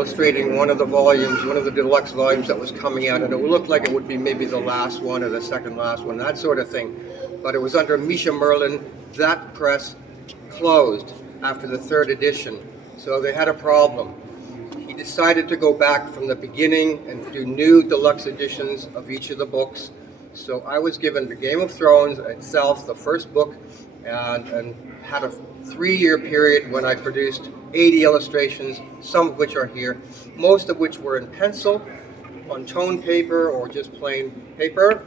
illustrating one of the volumes, one of the deluxe volumes that was coming out, and it looked like it would be maybe the last one or the second last one, that sort of thing. But it was under Misha Merlin. That press closed after the third edition, so they had a problem. He decided to go back from the beginning and do new deluxe editions of each of the books. So I was given the Game of Thrones itself, the first book, and had a 3-year period when I produced 80 illustrations, some of which are here, most of which were in pencil, on tone paper, or just plain paper,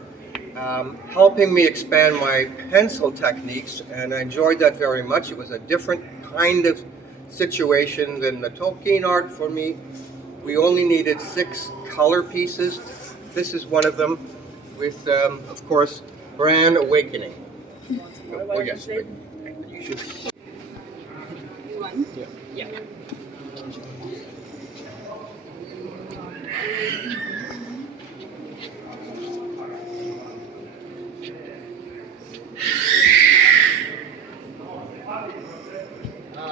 helping me expand my pencil techniques, and I enjoyed that very much. It was a different kind of situation than the Tolkien art for me. We only needed 6 color pieces. This is one of them with, of course, Bran Awakening. Oh yes, but you should. One? Yeah. Yeah.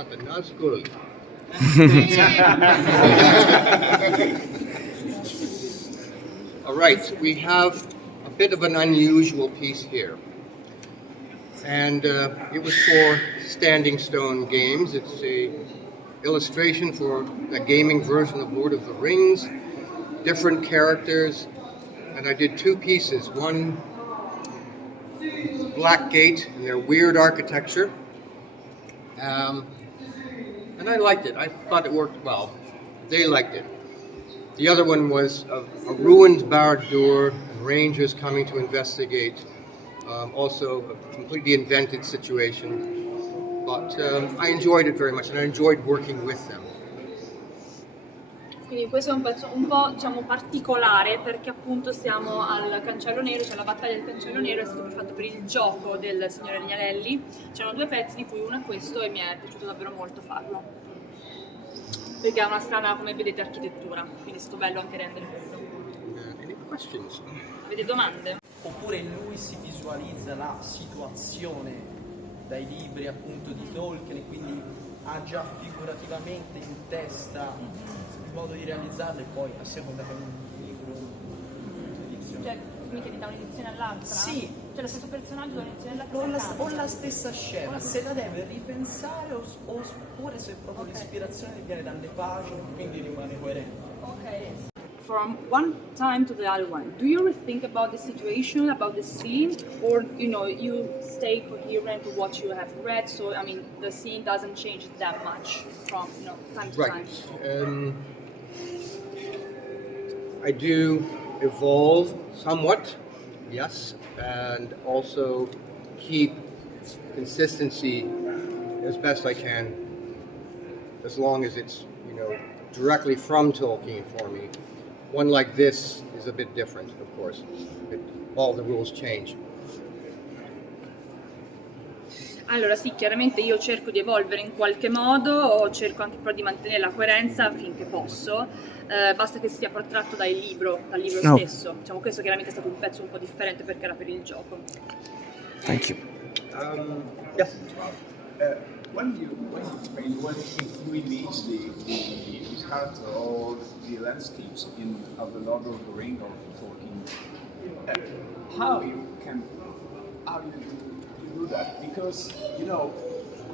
The Nazgul. All right, we have a bit of an unusual piece here. And it was for Standing Stone Games. It's a illustration for a gaming version of Lord of the Rings, different characters, and I did 2 pieces. One, Black Gate and their weird architecture. And I liked it. I thought it worked well. They liked it. The other one was a ruined Barad-dûr, rangers coming to investigate. Also a completely invented situation. But I enjoyed it very much, and I enjoyed working with them. Quindi questo è un pezzo un po', diciamo, particolare, perché appunto siamo al Cancello Nero, cioè la battaglia del Cancello Nero è stato fatto per il gioco del Signore degli Anelli. C'erano 2 pezzi, di cui uno è questo, e mi è piaciuto davvero molto farlo, perché ha una strana, come vedete, architettura, quindi è stato bello anche rendere questo. Any questions? Avete domande? Oppure lui si visualizza la situazione dai libri appunto di Tolkien e quindi ha già figurativamente in testa il modo di realizzarlo, e poi a seconda che un libro un'edizione. Cioè, mi chiedi da un'edizione all'altra? Sì. Cioè lo stesso personaggio da un'edizione all'altra? O la stessa scena, se la deve ripensare oppure se proprio l'ispirazione viene dalle pagine, quindi rimane coerente. Okay. From one time to the other one, do you rethink about the situation, about the scene, or you stay coherent to what you have read? So I mean, the scene doesn't change that much from time to time. I do evolve somewhat, yes, and also keep consistency as best I can, as long as it's directly from Tolkien for me. One like this is a bit different, of course. All the rules change. Allora sì, chiaramente io cerco di evolvere in qualche modo, cerco anche però di mantenere la coerenza finché posso, basta che sia protratto dal libro stesso. Diciamo, questo chiaramente è stato un pezzo un po' differente perché era per il gioco. Thank you. Yeah. When you image the character or the landscapes of the Lord of the Rings or Tolkien, how you do that? Because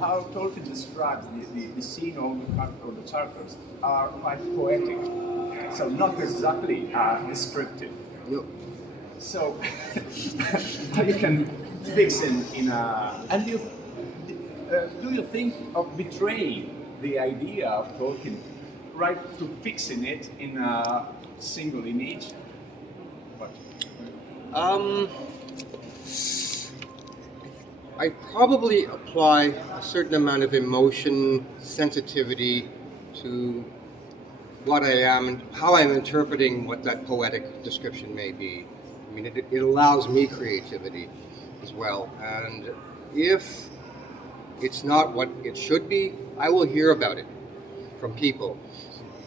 how Tolkien describes the scene or the characters are quite poetic, so not exactly descriptive. No. So how you can fix in a do you think of betraying the idea of Tolkien, right, to fixing it in a single image? What? I probably apply a certain amount of emotion, sensitivity to what I am and how I'm interpreting what that poetic description may be. I mean, it allows me creativity as well. And if it's not what it should be, I will hear about it from people.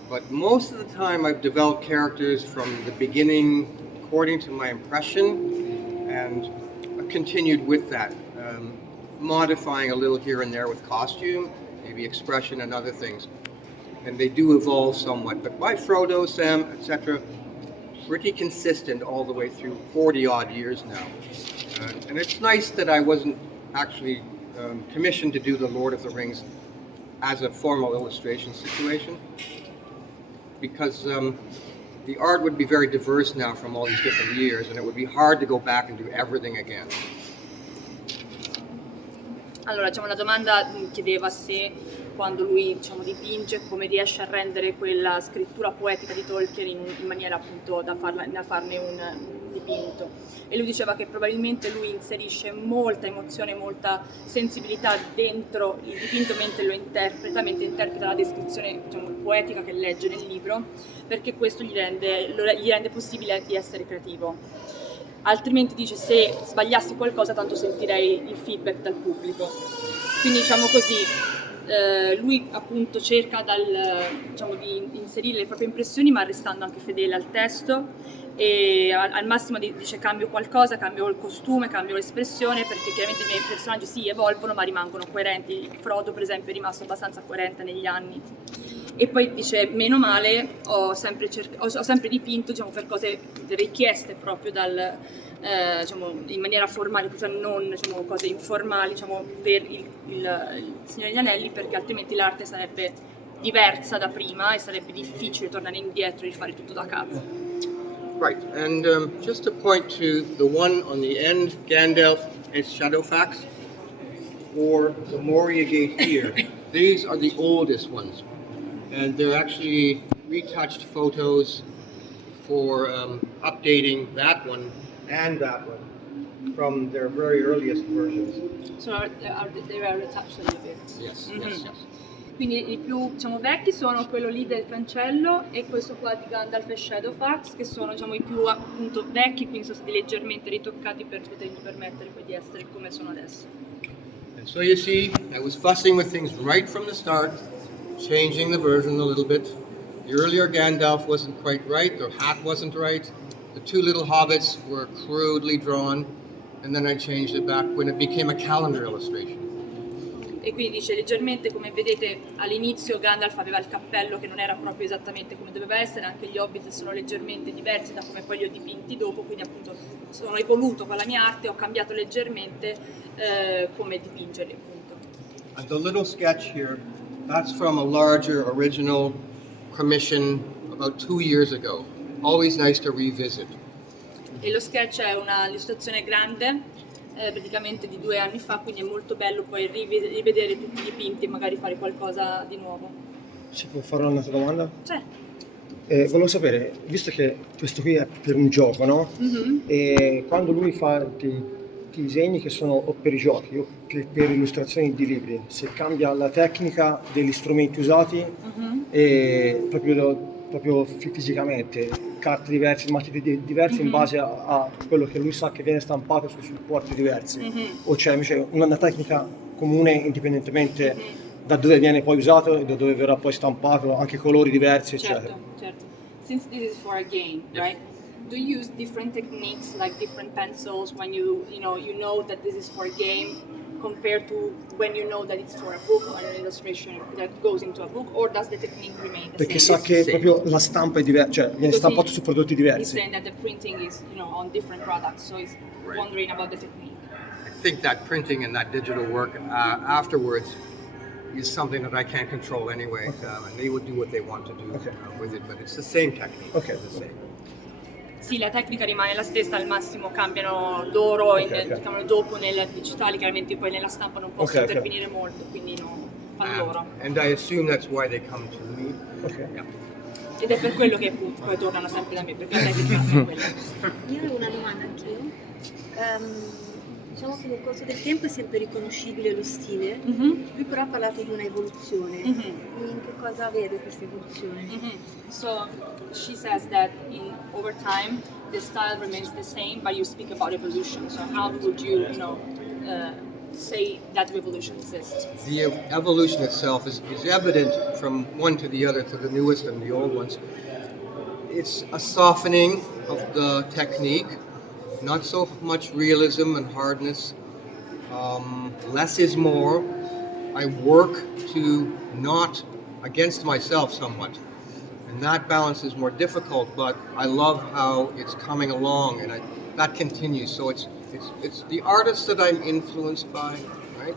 But most of the time I've developed characters from the beginning according to my impression, and I've continued with that, modifying a little here and there with costume, maybe expression and other things. and they do evolve somewhat. But my Frodo, Sam, etc., pretty consistent all the way through 40 odd years now. And it's nice that I wasn't actually commissioned to do the Lord of the Rings as a formal illustration situation, because the art would be very diverse now from all these different years, and it would be hard to go back and do everything again. Allora, diciamo, la domanda chiedeva se quando lui, diciamo, dipinge come riesce a rendere quella scrittura poetica di Tolkien in maniera appunto da farne un dipinto, e lui diceva che probabilmente lui inserisce molta emozione, molta sensibilità dentro il dipinto mentre interpreta la descrizione, diciamo, poetica che legge nel libro, perché questo gli rende possibile di essere creativo. Altrimenti dice, se sbagliassi qualcosa tanto sentirei il feedback dal pubblico. Quindi diciamo così, lui appunto cerca diciamo, di inserire le proprie impressioni ma restando anche fedele al testo, e al massimo dice cambio qualcosa, cambio il costume, cambio l'espressione, perché chiaramente i miei personaggi si evolvono ma rimangono coerenti. Frodo per esempio è rimasto abbastanza coerente negli anni. E poi dice, meno male, ho sempre dipinto, diciamo, per cose richieste proprio diciamo, in maniera formale, cioè non, diciamo, cose informali, diciamo, per il Signore degli Anelli, perché altrimenti l'arte sarebbe diversa da prima e sarebbe difficile tornare indietro e rifare tutto da capo. Right, and just to point to the one on the end, Gandalf and Shadowfax, or the Moria Gate here, these are the oldest ones. And they're actually retouched photos for updating that one and that one from their very earliest versions. So they were retouched a little bit. Yes, Mm-hmm. yes, yes. Quindi i più, diciamo, vecchi sono quello lì del cancello e questo qua di Gandalf e Shadowfax, che sono, diciamo, i più appunto vecchi, quindi sono stati leggermente ritoccati per potergli permettere poi di essere come sono adesso. And so you see, I was fussing with things right from the start, changing the version a little bit. The earlier Gandalf wasn't quite right, their hat wasn't right. The two little hobbits were crudely drawn, and then I changed it back when it became a calendar illustration. E quindi dice, leggermente, come vedete all'inizio Gandalf aveva il cappello che non era proprio esattamente come doveva essere, anche gli hobbit sono leggermente diversi da come poi li ho dipinti dopo, quindi appunto sono evoluto con la mia arte, ho cambiato leggermente come dipingerli appunto. And the little sketch here, that's from a larger original commission about 2 years ago. Always nice to revisit. E lo sketch è una illustrazione grande, praticamente di 2 anni fa, quindi è molto bello poi rivedere tutti i dipinti e magari fare qualcosa di nuovo. Si può fare un'altra domanda? Certo. Volevo sapere, visto che questo qui è per un gioco, no? Mm-hmm. E quando lui fa dei disegni che sono o per i giochi o per illustrazioni di libri, se cambia la tecnica degli strumenti usati, e proprio fisicamente, carte diverse, matite diverse in base a quello che lui sa che viene stampato su supporti diversi, o c'è invece una tecnica comune indipendentemente da dove viene poi usato e da dove verrà poi stampato, anche colori diversi, eccetera. Certo. Since this is for a game, right? Do you use different techniques, like different pencils, when you know that this is for a game, compared to when you know that it's for a book or an illustration that goes into a book, or does the technique remain the Perché same? sa che proprio la stampa è diversa, cioè viene stampato su prodotti He's diversi. saying that the printing is, on different products, so he's wondering about the technique. I think that printing and that digital work afterwards is something that I can't control anyway, and they would do what they want to do with it, but it's the same technique. Okay. It's the same. Sì, la tecnica rimane la stessa, al massimo cambiano loro, cambiano dopo nel digitale, chiaramente poi nella stampa non posso intervenire molto, quindi fanno loro. And I assume that's why they come to me. Okay. Yeah. Ed è per quello che appunto poi tornano sempre da me, perché la tecnica è quella. Io avevo una domanda anch'io. Diciamo che nel corso del tempo è sempre riconoscibile lo stile, lui però ha parlato di una evoluzione. Quindi in che cosa vede questa evoluzione? So she says that over time the style remains the same, but you speak about evolution. So how would you, say that revolution exists? The evolution itself is evident from one to the other, to the newest and the old ones. It's a softening of the technique, not so much realism and hardness. Less is more. I work to not against myself somewhat. And that balance is more difficult, but I love how it's coming along, and that continues. So it's the artists that I'm influenced by, right?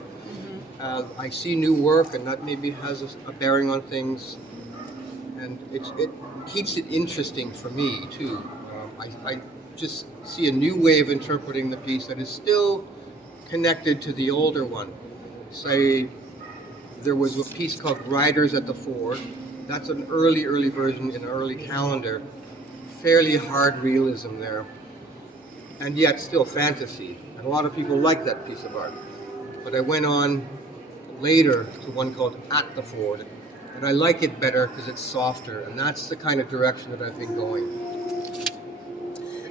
I see new work, and that maybe has a bearing on things, and it keeps it interesting for me too. I just see a new way of interpreting the piece that is still connected to the older one. Say, there was a piece called Riders at the Ford. That's an early version in an early calendar. Fairly hard realism there, and yet still fantasy. And a lot of people like that piece of art. But I went on later to one called At the Ford, and I like it better because it's softer, and that's the kind of direction that I've been going.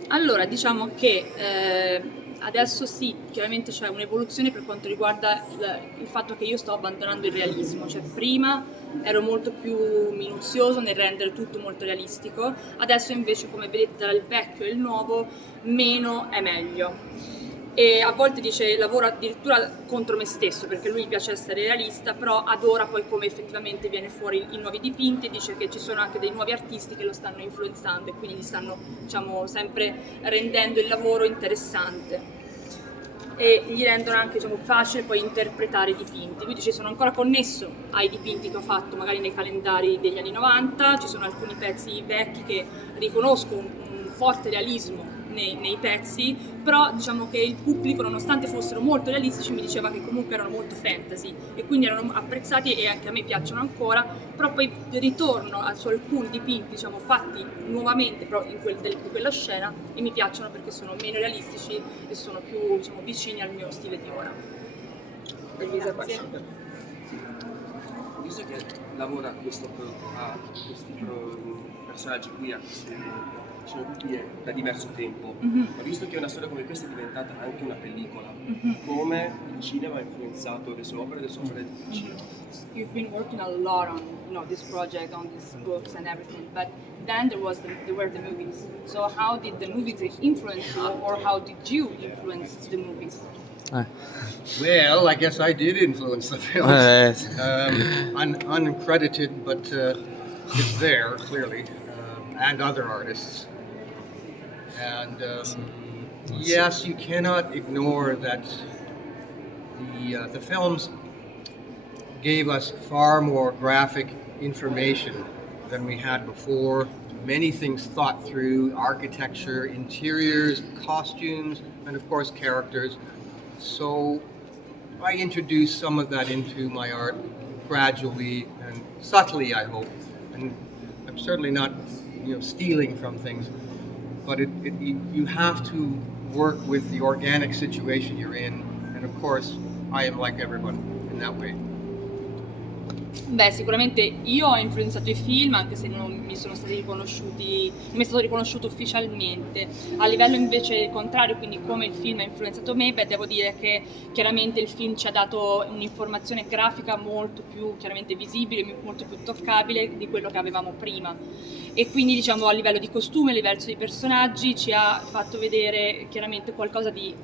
Allora, diciamo che adesso sì, chiaramente c'è un'evoluzione per quanto riguarda il fatto che io sto abbandonando il realismo, cioè prima ero molto più minuzioso nel rendere tutto molto realistico, adesso invece, come vedete, tra il vecchio e il nuovo, meno è meglio. E a volte dice lavoro addirittura contro me stesso, perché lui gli piace essere realista, però adora poi come effettivamente viene fuori i nuovi dipinti, e dice che ci sono anche dei nuovi artisti che lo stanno influenzando e quindi gli stanno, diciamo, sempre rendendo il lavoro interessante e gli rendono anche, diciamo, facile poi interpretare i dipinti. Lui dice: sono ancora connesso ai dipinti che ho fatto magari nei calendari degli anni 90, ci sono alcuni pezzi vecchi che riconosco un forte realismo nei pezzi, però diciamo che il pubblico, nonostante fossero molto realistici, mi diceva che comunque erano molto fantasy e quindi erano apprezzati e anche a me piacciono ancora, però poi ritorno su alcuni dipinti, diciamo, fatti nuovamente però in quella scena, e mi piacciono perché sono meno realistici e sono più, diciamo, vicini al mio stile di ora. Visto che lavora a questi personaggi qui, a queste tutti da diverso tempo, ma visto che una storia come questa è diventata anche una pellicola, come il cinema ha influenzato le sue opere e le sue opere di cinema? You've been working a lot on, you know, this project, on these books and everything, but then there were the movies. So how did the movies influence you, or how did you influence the movies? Well, I guess I did influence the film. Uncredited, but it's there, clearly, and other artists. And yes, you cannot ignore that the films gave us far more graphic information than we had before. Many things thought through: architecture, interiors, costumes, and of course characters. So I introduced some of that into my art gradually and subtly, I hope. And I'm certainly not, stealing from things, but you have to work with the organic situation you're in. And of course, I am like everyone in that way. Beh, sicuramente io ho influenzato i film, anche se non mi sono stati riconosciuti, non mi è stato riconosciuto ufficialmente. A livello invece contrario, quindi come il film ha influenzato me, beh, devo dire che chiaramente il film ci ha dato un'informazione grafica molto più chiaramente visibile, molto più toccabile di quello che avevamo prima. E quindi, diciamo, a livello di costume, a livello di personaggi, ci ha fatto vedere chiaramente qualcosa di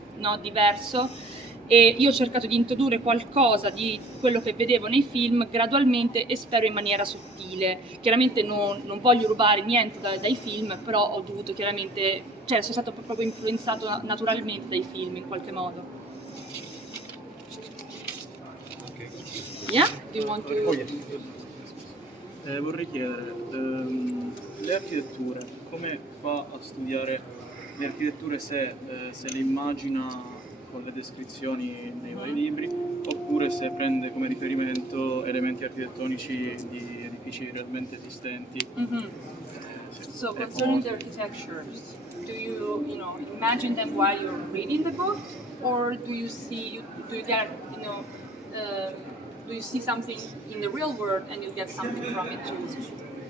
diverso. E io ho cercato di introdurre qualcosa di quello che vedevo nei film gradualmente e spero in maniera sottile. Chiaramente non voglio rubare niente dai film, però ho dovuto chiaramente, sono stato proprio influenzato naturalmente dai film in qualche modo. Yeah? Do you want to... Vorrei chiedere, le architetture, come fa a studiare le architetture se le immagina con le descrizioni nei vari libri, oppure se prende come riferimento elementi architettonici di edifici realmente esistenti? So concerning the architectures, do you imagine them while you're reading the book, or do you see something in the real world and you get something from it to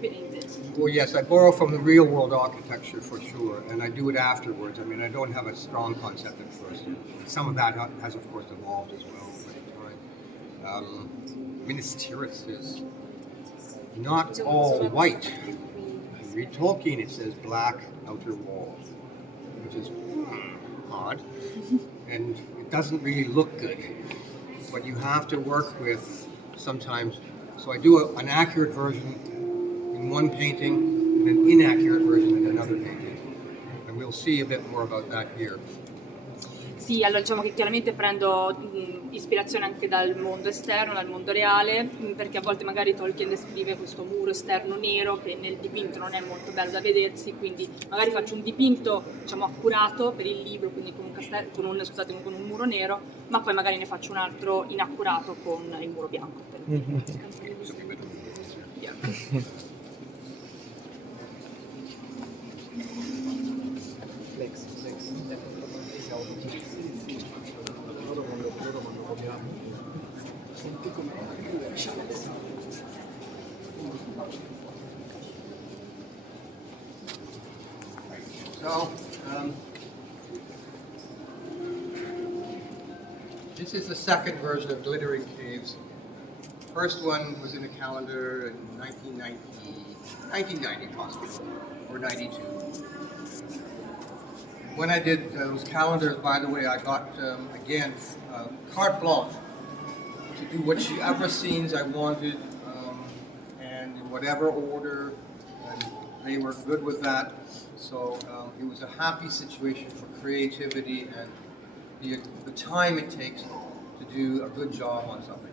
beneath it? Well, yes, I borrow from the real world architecture for sure, and I do it afterwards. I mean, I don't have a strong concept at first. Some of that has, of course, evolved as well over time. Minas Tirith is not all white. I read Tolkien, it says black outer wall, which is odd, and it doesn't really look good. But you have to work with sometimes So I do an accurate version in one painting and an inaccurate version in another painting. And we'll see a bit more about that here. Sì, allora diciamo che chiaramente prendo ispirazione anche dal mondo esterno, dal mondo reale, perché a volte magari Tolkien descrive questo muro esterno nero che nel dipinto non è molto bello da vedersi, quindi magari faccio un dipinto diciamo accurato per il libro, quindi con un muro nero, ma poi magari ne faccio un altro inaccurato con il muro bianco. So, this is the second version of Glittering Caves. First one was in a calendar in 1990 possibly, or 92. When I did those calendars, by the way, I got, again, carte blanche to do whichever scenes I wanted, and in whatever order, and they were good with that. So it was a happy situation for creativity and the time it takes to do a good job on something.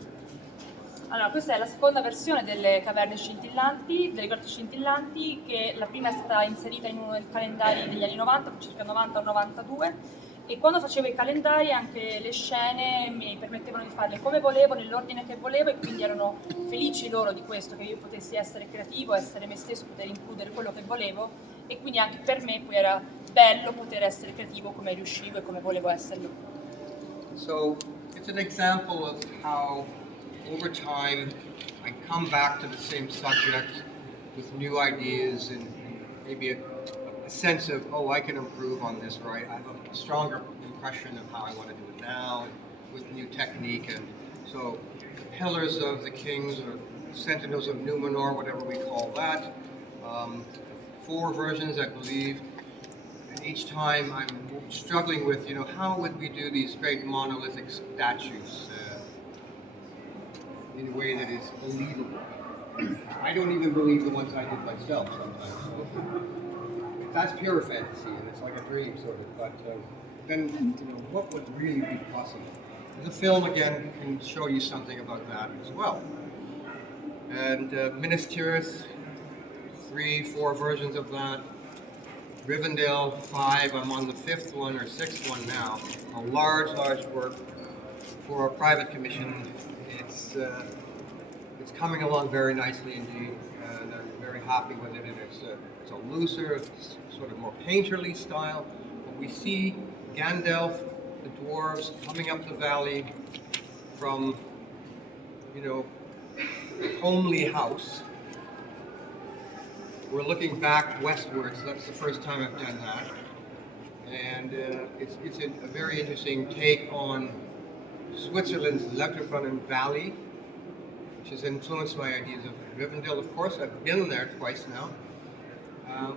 Allora, questa è la seconda versione delle caverne scintillanti, delle grotte scintillanti, che la prima è stata inserita in uno dei calendari degli anni 90, circa 90 o 92, e quando facevo i calendari anche le scene mi permettevano di farle come volevo, nell'ordine che volevo, e quindi erano felici loro di questo, che io potessi essere creativo, essere me stesso, poter includere quello che volevo, e quindi anche per me poi era bello poter essere creativo come riuscivo e come volevo esserlo. So it's an example of how over time I come back to the same subject with new ideas and maybe a sense of, oh, I can improve on this, or I have a stronger impression of how I want to do it now with new technique. And so Pillars of the Kings or Sentinels of Numenor, whatever we call that, 4 versions I believe, and each time I'm struggling with, how would we do these great monolithic statues in a way that is believable. I don't even believe the ones I did myself sometimes. That's pure fantasy, and it's like a dream, sort of. But then, what would really be possible? The film, again, can show you something about that as well. And Minas Tirith, 3, 4 versions of that. Rivendell, 5. I'm on the 5th one or 6th one now. A large work for a private commission. It's coming along very nicely indeed, and I'm very happy with it. And it's a looser, sort of more painterly style. But we see Gandalf, the dwarves, coming up the valley from, a homely house. We're looking back westwards. That's the first time I've done that, and it's a very interesting take on Switzerland's Letterbrunnen Valley, which has influenced my ideas of Rivendell, of course. I've been there twice now.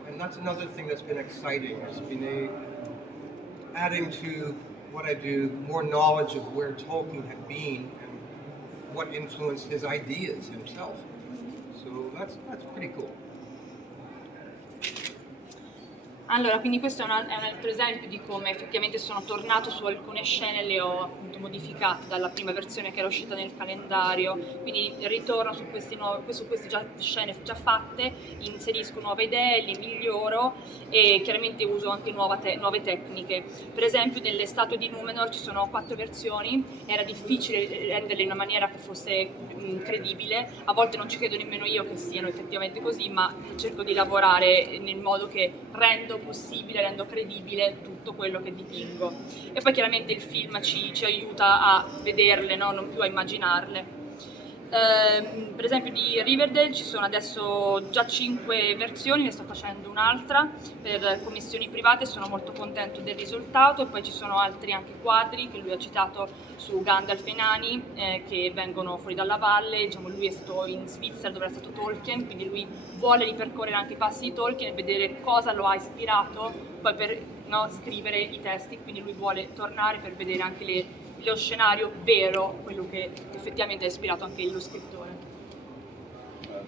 And that's another thing that's been exciting. It's been adding to what I do, more knowledge of where Tolkien had been and what influenced his ideas himself. So that's pretty cool. Allora, quindi questo è un altro esempio di come effettivamente sono tornato su alcune scene, le ho appunto modificate dalla prima versione che era uscita nel calendario, quindi ritorno su queste scene già fatte, inserisco nuove idee, le miglioro e chiaramente uso anche nuove tecniche. Per esempio nelle statue di Numenor ci sono 4 versioni, era difficile renderle in una maniera che fosse credibile, a volte non ci credo nemmeno io che siano effettivamente così, ma cerco di lavorare nel modo che rendo credibile tutto quello che dipingo. E poi chiaramente il film ci aiuta a vederle, no? Non più a immaginarle. Per esempio di Riverdale ci sono adesso già 5 versioni, ne sto facendo un'altra per commissioni private, sono molto contento del risultato. E poi ci sono altri anche quadri che lui ha citato su Gandalf e i nani che vengono fuori dalla valle. Diciamo, lui è stato in Svizzera dove era stato Tolkien, quindi lui vuole ripercorrere anche i passi di Tolkien e vedere cosa lo ha ispirato poi per scrivere i testi, quindi lui vuole tornare per vedere anche lo scenario vero, quello che effettivamente ha ispirato anche lo scrittore.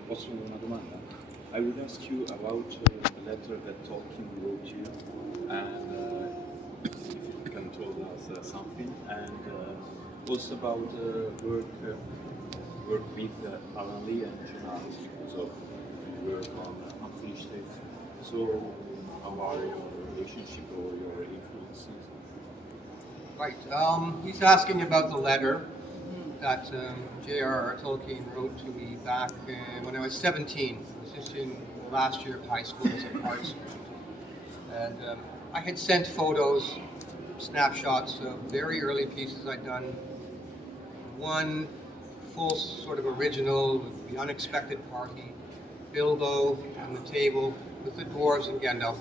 posso una domanda? I would ask you about a letter that Tolkien wrote you, and if you can tell us something, and also about work with Alan Lee and John because of work on Unfinished Tales. So, how are your relationship or your influences? Right. He's asking about the letter that J.R.R. Tolkien wrote to me back when I was 17. I was just in the last year of high school as an art student. And I had sent photos, snapshots of very early pieces I'd done. One full sort of original, The Unexpected Party, Bilbo on the table with the dwarves and Gandalf.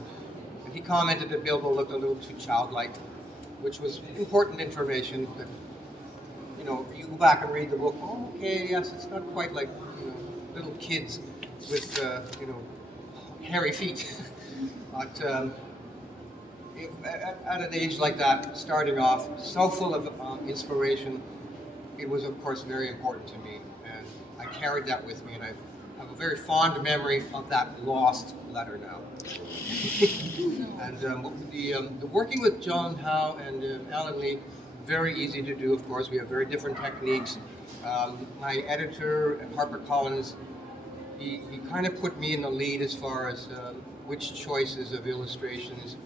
And he commented that Bilbo looked a little too childlike, which was important information that, you know, you go back and read the book, oh, okay, yes, it's not quite like, you know, little kids with, you know, hairy feet. But at an age like that, starting off so full of inspiration, it was, of course, very important to me. And I carried that with me, and I have a very fond memory of that lost letter now. And the working with John Howe and Alan Lee, very easy to do, of course. We have very different techniques. My editor at HarperCollins, he kind of put me in the lead as far as which choices of illustrations,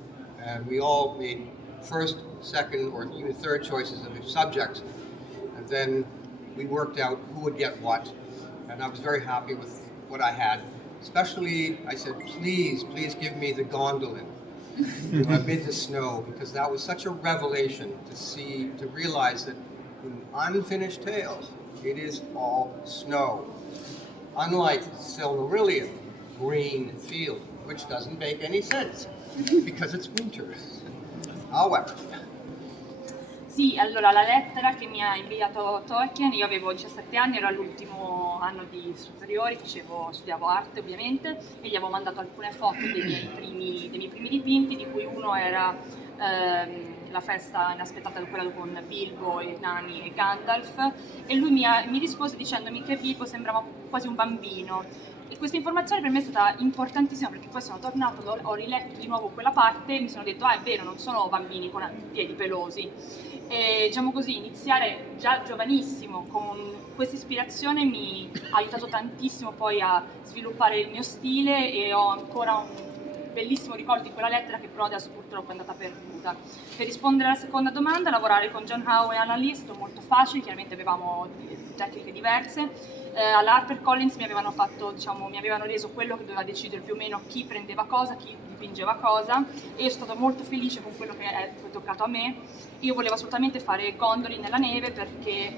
and we all made first, second, or even third choices of the subjects, and then we worked out who would get what, and I was very happy with what I had. Especially, I said, please give me the Gondolin amid the snow, because that was such a revelation to realize that in Unfinished Tales, it is all snow. Unlike Silmarillion, green field, which doesn't make any sense, because it's winter. However. Sì, allora la lettera che mi ha inviato Tolkien, io avevo 17 anni, ero all'ultimo anno di superiori, studiavo arte ovviamente, e gli avevo mandato alcune foto dei miei primi dipinti, di cui uno era la festa inaspettata, quella con Bilbo, e Nani e Gandalf, e lui mi rispose dicendomi che Bilbo sembrava quasi un bambino. E questa informazione per me è stata importantissima, perché poi sono tornato, ho riletto di nuovo quella parte e mi sono detto, ah, è vero, non sono bambini con piedi pelosi. E diciamo così, iniziare già giovanissimo con questa ispirazione mi ha aiutato tantissimo poi a sviluppare il mio stile, e ho ancora un bellissimo ricordo di quella lettera, che però adesso purtroppo è andata perduta. Per rispondere alla seconda domanda, lavorare con John Howe e Alan Lee è stato molto facile, chiaramente avevamo tecniche diverse. Alla HarperCollins mi avevano reso quello che doveva decidere più o meno chi prendeva cosa, chi dipingeva cosa, e io sono stata molto felice con quello che è toccato a me. Io volevo assolutamente fare Gondolin nella neve, perché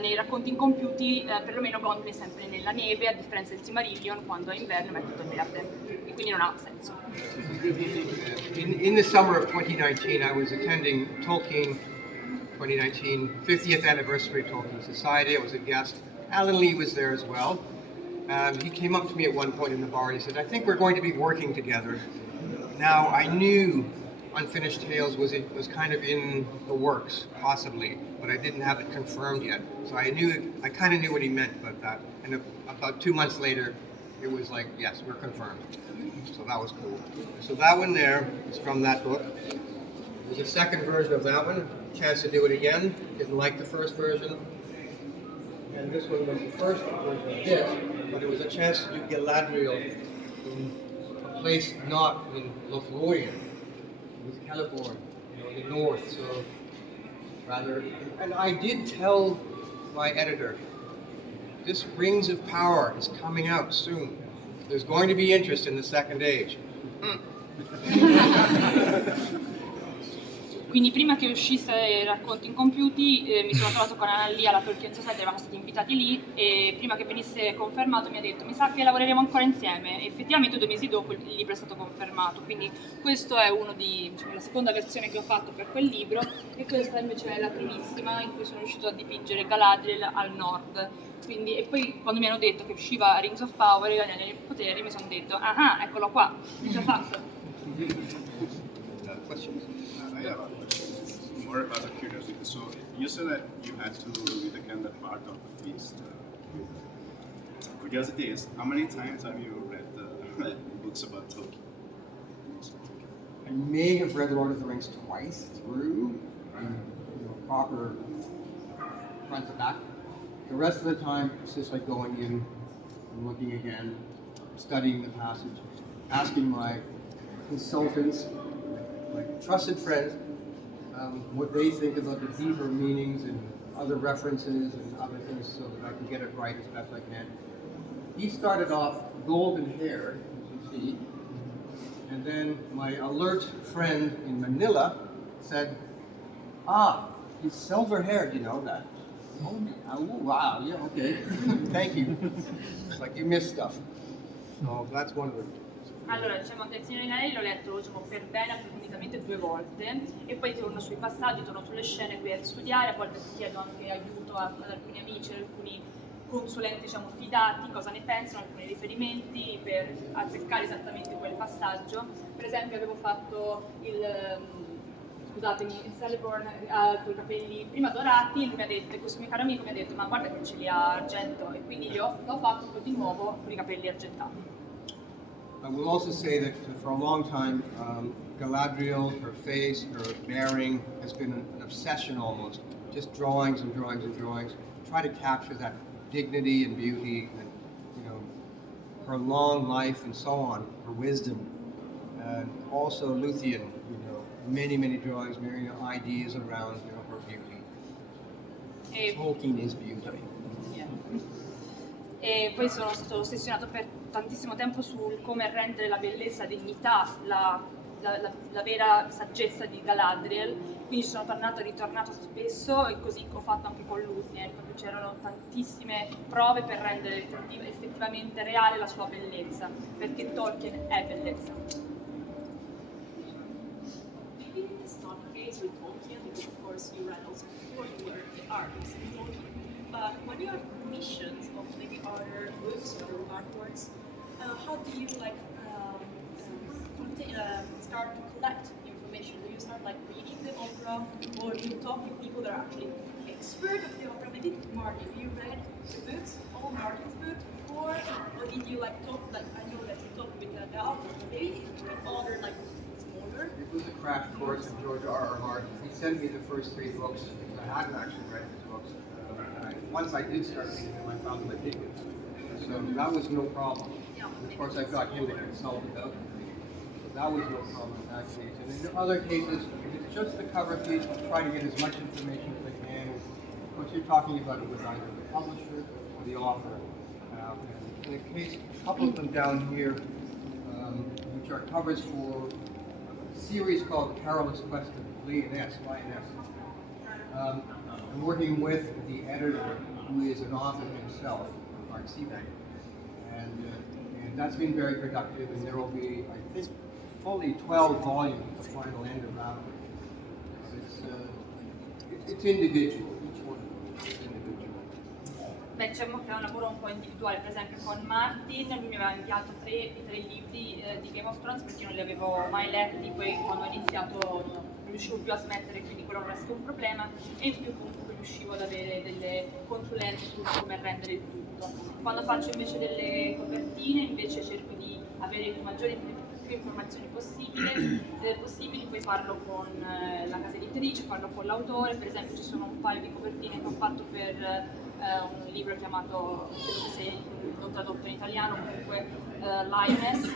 nei racconti incompiuti perlomeno Gondolin è sempre nella neve, a differenza del Silmarillion, quando è inverno è tutto in verde, e quindi non ha senso. In the summer of 2019, I was attending Tolkien 2019 50th Anniversary Tolkien Society. I was a guest. Alan Lee was there as well. He came up to me at one point in the bar and he said, I think we're going to be working together. Now, I knew Unfinished Tales was kind of in the works, possibly, but I didn't have it confirmed yet. So I kind of knew what he meant about that. And about 2 months later, it was like, yes, we're confirmed. So that was cool. So that one there is from that book. There's a second version of that one, a chance to do it again. Didn't like the first version. And this one was the first version of this, but it was a chance to do Galadriel in a place not in Lothlorien. It was Celeborn, in the north, so rather. And I did tell my editor, this Rings of Power is coming out soon. There's going to be interest in the Second Age. Quindi prima che uscisse i racconti incompiuti mi sono trovato con Alan Lee alla Tolkien Society, eravamo stati invitati lì, e prima che venisse confermato mi ha detto, mi sa che lavoreremo ancora insieme, e effettivamente 2 mesi dopo il libro è stato confermato, quindi questo è la seconda versione che ho fatto per quel libro, e questa invece è la primissima, in cui sono riuscito a dipingere Galadriel al nord. Quindi, e poi quando mi hanno detto che usciva Rings of Power e gli Anelli del Potere, mi sono detto, ah, eccolo qua, ce l'ho fatta. I have more about a curiosity. So you said that you had to do the kind of part of the feast. Could curiosity is, how many times have you read the books about Tolkien? I may have read Lord of the Rings twice through, proper front to back. The rest of the time, it's just like going in and looking again, studying the passage, asking my consultants, my trusted friends, what they think about the deeper meanings and other references and other things so that I can get it right as best I can. He started off golden-haired, as you see, and then my alert friend in Manila said, he's silver-haired, you know that. Oh, wow, yeah, okay. Thank you. It's like you missed stuff. So that's one of the... Allora, diciamo che il Signore degli Anelli l'ho letto per bene approfonditamente 2 volte e poi torno sui passaggi, torno sulle scene per studiare, a volte chiedo anche aiuto ad alcuni amici, ad alcuni consulenti diciamo fidati, cosa ne pensano, alcuni riferimenti per azzeccare esattamente quel passaggio. Per esempio avevo fatto scusatemi, Celeborn con i capelli prima dorati, lui mi ha detto, questo mio caro amico mi ha detto ma guarda che ce li ha argento e quindi l'ho fatto di nuovo con i capelli argentati. I will also say that for a long time, Galadriel, her face, her bearing has been an obsession almost. Just drawings and drawings and drawings. Try to capture that dignity and beauty and, her long life and so on, her wisdom. And also Luthien, many, many drawings, many ideas around, her beauty. Tolkien is beauty. Yeah. E poi sono stato ossessionato per tantissimo tempo sul come rendere la bellezza, la dignità, la vera saggezza di Galadriel, quindi ci sono ritornato spesso e così ho fatto anche con Luthien, perché c'erano tantissime prove per rendere effettivamente reale la sua bellezza, perché Tolkien è bellezza. Maybe it's not the case with Tolkien, because of course you read also before you were the artist in Tolkien. But when you have commissions of maybe other books or artworks, how do you start to collect information? Do you start reading the opera, or do you talk with people that are actually expert of the opera? Maybe Martin, you read the books, all Martin's books before, or did you talk? I know that you talked with the author, but maybe with other smaller. It was a crash course in George R.R. Martin. He sent me the first 3 books. I hadn't actually read his books. Once I did start reading them, I found them addictive. So that was no problem. And of course, I got him to consult about it. So that was no problem in that case. And in other cases, if it's just the cover page, I'll try to get as much information as I can. Of course, you're talking about it with either the publisher or the author. And in a case, a couple of them down here, which are covers for a series called Perilous Quest of Lioness. I'm working with the editor, who is an author himself, Mark Seabank, and that's been very productive. And there will be, I think, fully 12 volumes at the final end of that. It's individual. Each one is individual. Beh, diciamo che è un lavoro un po' individuale, per esempio con Martin, lui mi aveva inviato 3 libri di Game of Thrones perché io non li avevo mai letti, poi quando ho iniziato non riuscivo più a smettere, quindi quello non è stato un problema, e in più comunque riuscivo ad avere delle consulenze su come rendere il tutto. Quando faccio invece delle copertine, invece cerco di avere più informazioni possibili, poi parlo con la casa editrice, parlo con l'autore. Per esempio ci sono un paio di copertine che ho fatto per un libro chiamato, credo che sia non tradotto in italiano, comunque Lioness,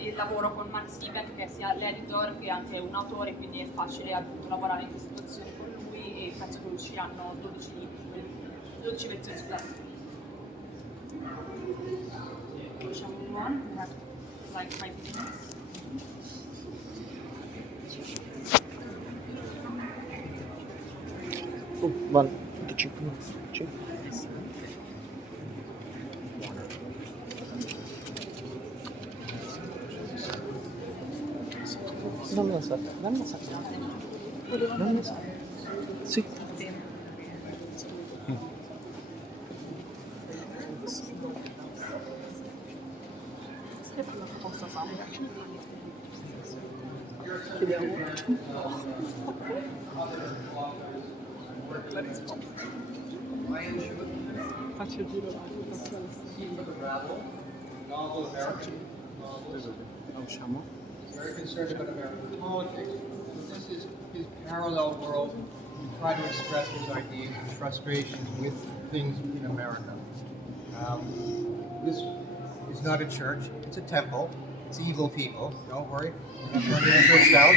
e lavoro con Mark Seabank, che è sia l'editor che anche un autore, quindi è facile appunto lavorare in questa situazione con lui, e penso che usciranno 12 versioni, scusate. Shall we move on? We have like 5 minutes. Vale, 5 minuti. 5. Non me la sa. Sì. Lion Shoot. Faccio il giro là. Novel American novels. Usciamo. Very concerned about American politics. This is his parallel world. He tried to express his ideas and frustrations with things in America. This is not a church, it's a temple. It's evil people, don't worry. We're not turning into a town.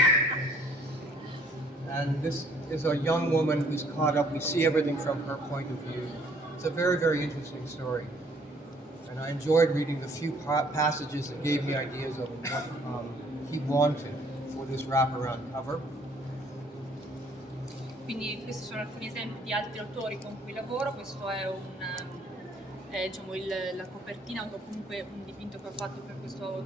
And this is a young woman who's caught up. We see everything from her point of view. It's a very, very interesting story. And I enjoyed reading the few passages that gave me ideas of what he wanted for this wraparound cover. Quindi questi sono alcuni esempi di altri autori con cui lavoro. Questo è diciamo la copertina o comunque un dipinto che ho fatto per questo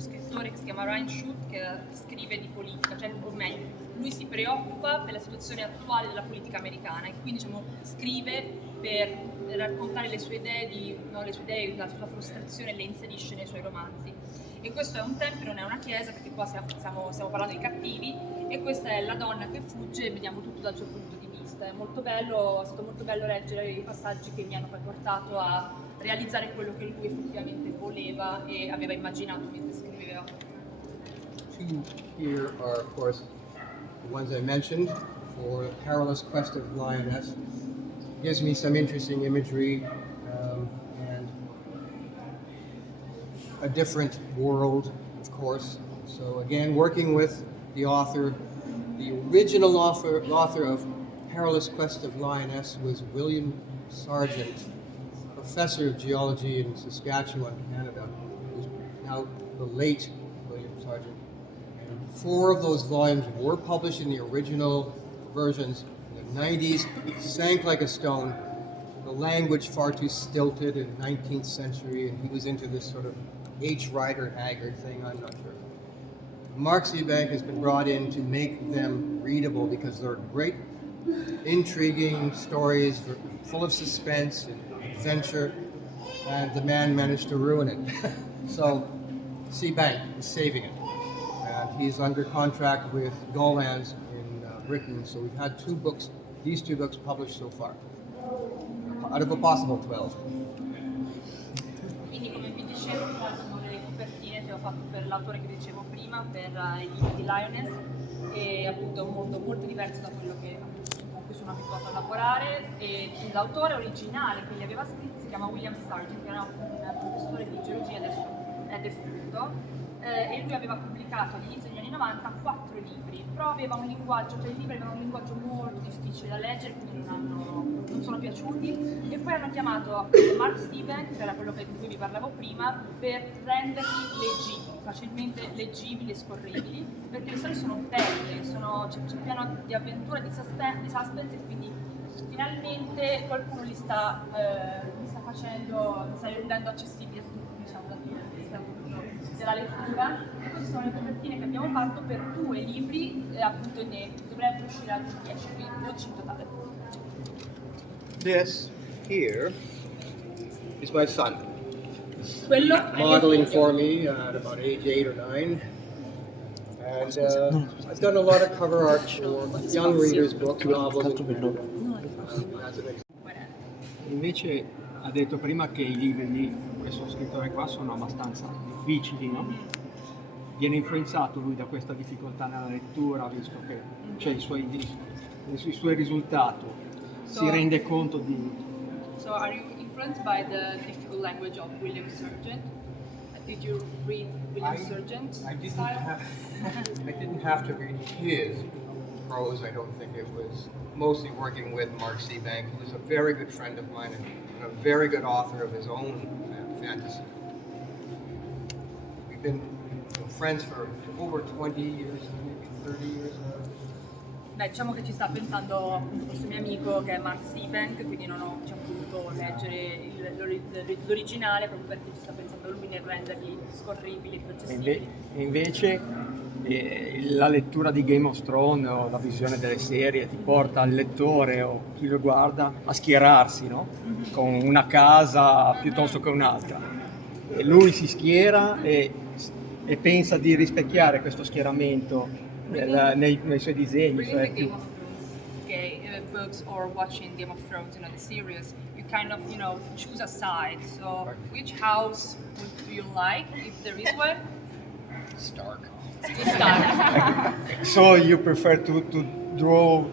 scrittore che si chiama Ryan Schutt, che scrive di politica, cioè o meglio, lui si preoccupa per la situazione attuale della politica americana e quindi diciamo, scrive per raccontare le sue idee, la sua frustrazione le inserisce nei suoi romanzi. E questo è un tempio, non è una chiesa, perché qua stiamo parlando di cattivi, e questa è la donna che fugge e vediamo tutto dal suo punto di vista. È molto bello, è stato molto bello leggere i passaggi che mi hanno poi portato a realizzare quello che lui effettivamente voleva e aveva immaginato mentre scriveva. Two here are, of course, the ones I mentioned for the perilous quest of lioness. Gives me some interesting imagery and a different world, of course. So again, working with the author, the original author of Perilous Quest of Lioness was William Sargent, professor of geology in Saskatchewan, Canada, who's now the late William Sargent. And 4 of those volumes were published in the original versions in the 90s, sank like a stone. The language far too stilted in the 19th century, and he was into this sort of H. Rider Haggard thing, I'm not sure. Mark Seabank has been brought in to make them readable because they're great, intriguing stories, full of suspense and adventure, and the man managed to ruin it. So Seabank is saving it. And he's under contract with Golands in Britain, so we've had these two books published so far, out of a possible 12. Quindi come vi dicevo, sono le copertine che ho fatto per l'autore che dicevo prima, per i libri di Lioness, e appunto è un mondo molto diverso da quello con cui sono abituato a lavorare. E l'autore originale che li aveva scritti si chiama William Sargent, che era un professore di geologia, adesso è defunto, e lui aveva pubblicato all'inizio degli anni 90 4 libri, però aveva un linguaggio, cioè i libri avevano un linguaggio molto difficile da leggere, quindi non sono piaciuti, e poi hanno chiamato Mark Seabank, che era quello di cui vi parlavo prima, per renderli leggibili, facilmente leggibili e scorribili, perché le storie sono belle, c'è pieno di avventura, di suspense, e quindi finalmente qualcuno li sta rendendo accessibili a tutti, diciamo, dal punto di vista della lettura. E queste sono le copertine che abbiamo fatto per 2 libri, appunto ne dovrebbero uscire altri 10, quindi 12 in totale. This here is my son. Quello Modeling for me at about age 8 or 9. And I've done a lot of cover art for young readers' books, novels. Invece ha detto prima che i libri di questo scrittore qua sono abbastanza difficili, no? Viene influenzato lui da questa difficoltà nella lettura, visto che c'è i suoi risultati, si rende conto di... So are you influenced by the difficult language of William Sargent? Did you read William Sargent? I didn't have to read his prose, I don't think. It was mostly working with Mark Seabank, who is a very good friend of mine and a very good author of his own fantasy. We've been friends for over 20 years, maybe 30 years now. Beh, diciamo che ci sta pensando appunto questo mio amico che è Mark Seabank, quindi non ho potuto leggere l'originale proprio perché ci sta pensando lui nel renderli scorribili, più accessibili. E invece la lettura di Game of Thrones o la visione delle serie ti porta al lettore o chi lo guarda a schierarsi, no? Con una casa piuttosto che un'altra. E lui si schiera e pensa di rispecchiare questo schieramento nei suoi disegni. Cioè books or watching Game of Thrones, you know, the series, you kind of, you know, choose a side. So which house do you like, if there is one? Stark. Stark. So you prefer to draw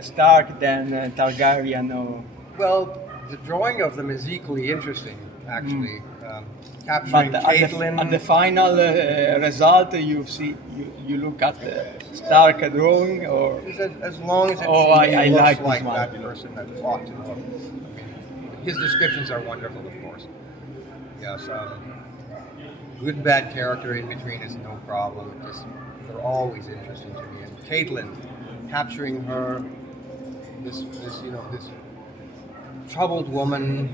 Stark than Targaryen, or? Well, the drawing of them is equally interesting, actually. Capturing But Caitlyn. at the final result, you look at the Stark drawing, or? As long as it I looks like like this one. that person that ought to look. His descriptions are wonderful, of course. Yes, good bad character in between is no problem. They're always interesting to me. And Caitlyn, capturing her, this troubled woman,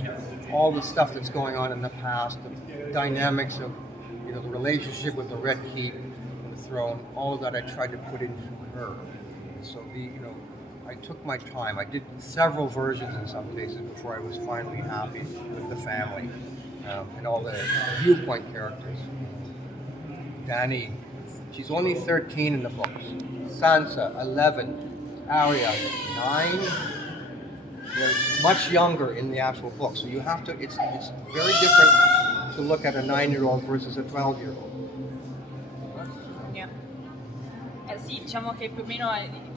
all the stuff that's going on in the past, the dynamics of the relationship with the Red Keep, the throne, all of that I tried to put into her. So I took my time. I did several versions in some cases before I was finally happy with the family and all the viewpoint characters. Dany, she's only 13 in the books. Sansa, 11. Arya, 9. They're much younger in the actual book, so you have to. It's very different to look at a 9-year-old versus a 12-year-old. Yeah. Sì, diciamo che più o meno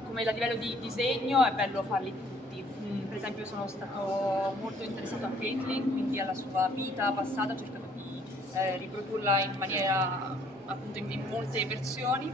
come a livello di disegno è bello farli tutti. Per esempio sono stato molto interessato a Caitlyn, quindi alla sua vita passata, ho cercato di riprodurla in maniera appunto in molte versioni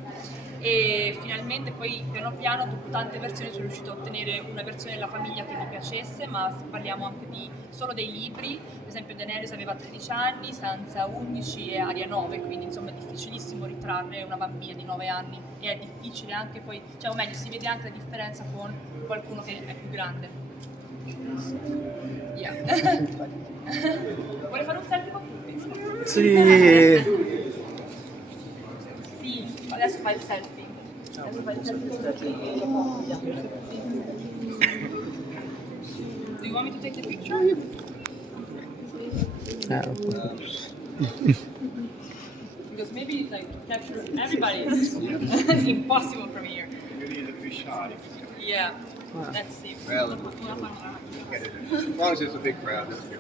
e finalmente poi piano piano dopo tante versioni sono riuscito a ottenere una versione della famiglia che mi piacesse, ma parliamo anche solo dei libri. Per esempio Daenerys aveva 13 anni, Sansa 11 e Arya 9, quindi insomma è difficilissimo ritrarre una bambina di 9 anni e è difficile anche poi, o meglio, si vede anche la differenza con qualcuno che è più grande. Yeah. Vuole fare un selfie con me? Sì. Sì, adesso fai il selfie. Adesso fai il selfie. Do you want me to take the picture? Because maybe like capture everybody is impossible from here. You need a fish eye. Yeah. Let's see. Well, as long as it's a big crowd, that's good.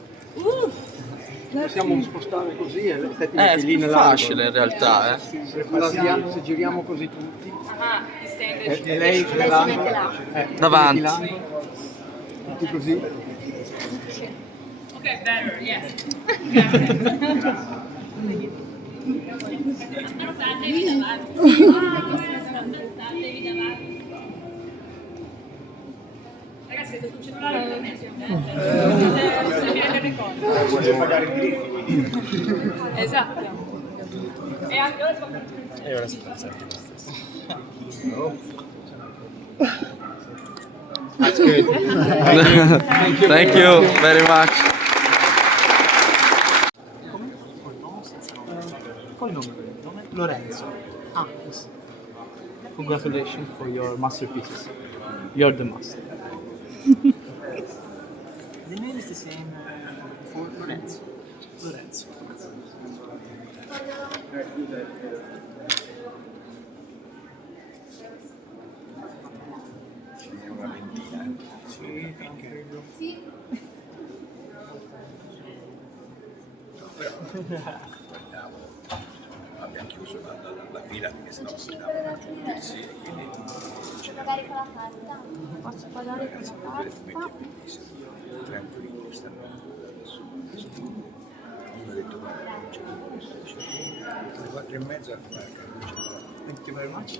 Possiamo spostare così e metti lì È facile in realtà, Se giriamo così tutti. Ah, E lei che Lei si mette là. Davanti. Tutti così. Okay, better, yes. Aspettate, devi davanti. Ragazzi, vedo sul cellulare non è mi rendere conto. Voglio pagare i diritti. Esatto. E anche ora si fa That's good. Thank you very much. Qual è il nome? Lorenzo. Ah, yes. Congratulations for your masterpieces. You're the master. The name is the same for Lorenzo. Lorenzo. Sì, anche io. Abbiamo chiuso la fila perché sennò si davano giù sì, e quindi Pagare con la carta? Posso pagare con la carta? tranquilli stanno adesso uno ha detto guarda non c'è più alle 4:30 a fare. Thank you very much.